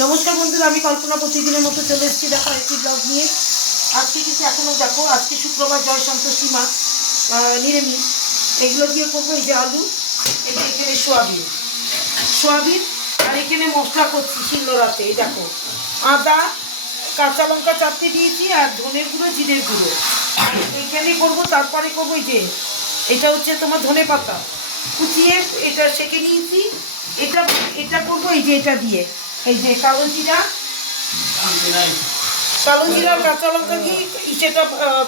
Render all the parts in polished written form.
নমস্কার বন্ধুরা, আমি কল্পনা প্রতিদিনের মতো চলে এসেছি দেখো একটি ব্লগ নিয়ে। আজকে কিন্তু এখনও দেখো, আজকে শুক্রবার, জয় সন্তোষী মা, নিরামিষ। এগুলো দিয়ে করবো এই যে আলু, এই যে এখানে সোয়াবিন আর এখানে মশলা করছি শিলনোড়াতে। এই দেখো আদা, কাঁচা লঙ্কা চারটে দিয়েছি আর ধনের গুঁড়ো, জিরের গুঁড়ো এখানে করবো। তারপরে করবো এই যে এটা হচ্ছে তোমার ধনে পাতা কুচিয়ে এটা সেঁকে নিয়েছি। এটা এটা করবো এই যে এটা দিয়ে, এই যে কালো জিরা কাঁচা লঙ্কা দিয়ে সেটা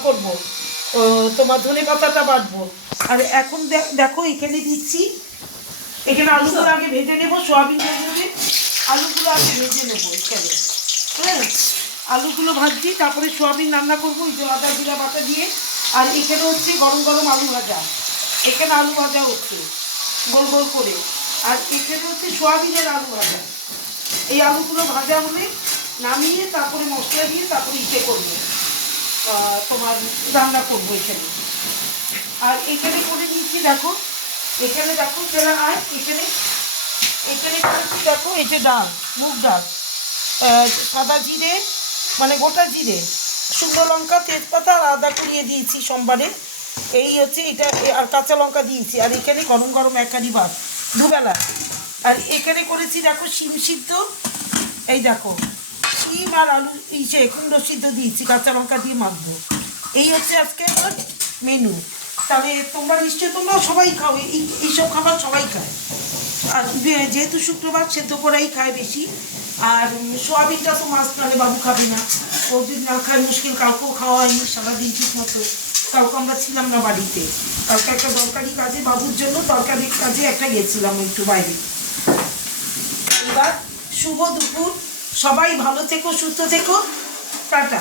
করবো, তোমার ধনে পাতাটা বাটবো। আর এখন দেখো এখানে দিচ্ছি, এখানে আলুগুলো আগে ভেজে নেবো, সোয়াবিন ভেজে নেবে, আলুগুলো আগে ভেজে নেবো এখানে। হ্যাঁ, আলুগুলো ভাজছি, তারপরে সোয়াবিন রান্না করবো এই যে আদা জিরা বাটা দিয়ে। আর এখানে হচ্ছে গরম গরম আলু ভাজা, এখানে আলু ভাজা হচ্ছে গোল গোল করে। আর এখানে হচ্ছে সোয়াবিনের আলু ভাজা। এই আলুগুলো ভাজা হলে নামিয়ে তারপরে মশলা দিয়ে তারপরে ইসে করবো, তোমার রান্না করবো এখানে। আর এখানে করে নিচ্ছি দেখো, এখানে দেখো চলে আয়, এখানে এখানে করেছি দেখো এই যে ডাল, মুগ ডাল, সাদা জিরে মানে গোটা জিরে, শুকনো লঙ্কা, তেজপাতা আর আদা কুড়িয়ে দিয়েছি সোমবারে। এই হচ্ছে এটা, আর কাঁচা লঙ্কা দিয়েছি। আর এখানে গরম গরম একারি ভাত দুবেলা। আর এখানে করেছি দেখো শিম সিদ্ধ, এই দেখো শিম আর আলু ইসে কুমড়ো সিদ্ধ দিয়েছি, কাঁচা লঙ্কা দিয়ে মাখবো। এই হচ্ছে আজকে আমার মেনু। তাহলে তোমরা নিশ্চয়ই তোমরাও সবাই খাও, এইসব খাবার সবাই খায়। আর যেহেতু শুক্রবার সেদ্ধ করাই খায় বেশি। আর সোয়াবিনটা তো মাছ মানে বাবু খাবি না, ও যদি না খায় মুশকিল। কাউকেও খাওয়া হয়নি সারাদিন ঠিক মতো, কাউকে আমরা ছিলাম না বাড়িতে। কালকে একটা দরকারি কাজে বাবুর জন্য তরকারির কাজে একটা গেছিলাম একটু বাইরে। এবার শুভ দুপুর, সবাই ভালো থেকো, সুস্থ থেকো, টাটা।